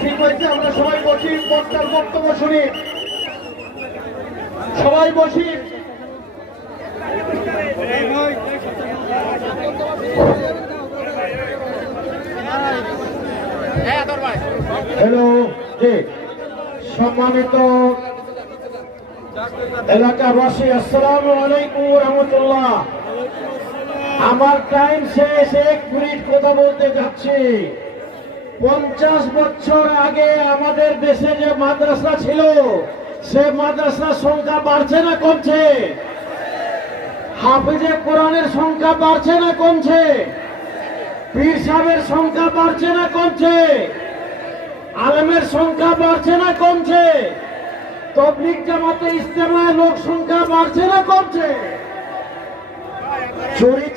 ঠিক হয়েছে, আমরা সবাই বসি, বক্তার বক্তব্য শুনি, সবাই বসি। হ্যালো, জি সম্মানিত এলাকাবাসী, আসসালামু আলাইকুম রহমতুল্লাহ। আমার টাইম শেষ, 1 মিনিট কথা বলতে যাচ্ছি। 50 বছর আগে আমাদের দেশে যে মাদ্রাসা ছিল, সে মাদ্রাসার সংখ্যা বাড়ছে না কমছে? হাফেজে কোরআনের সংখ্যা বাড়ছে না কমছে? পীর সাহেবের সংখ্যা বাড়ছে না কমছে? আলেমের সংখ্যা বাড়ছে না কমছে? তাবলীগ জামাতে ইজতেমায় লোক সংখ্যা বাড়ছে না কমছে? চরিত্র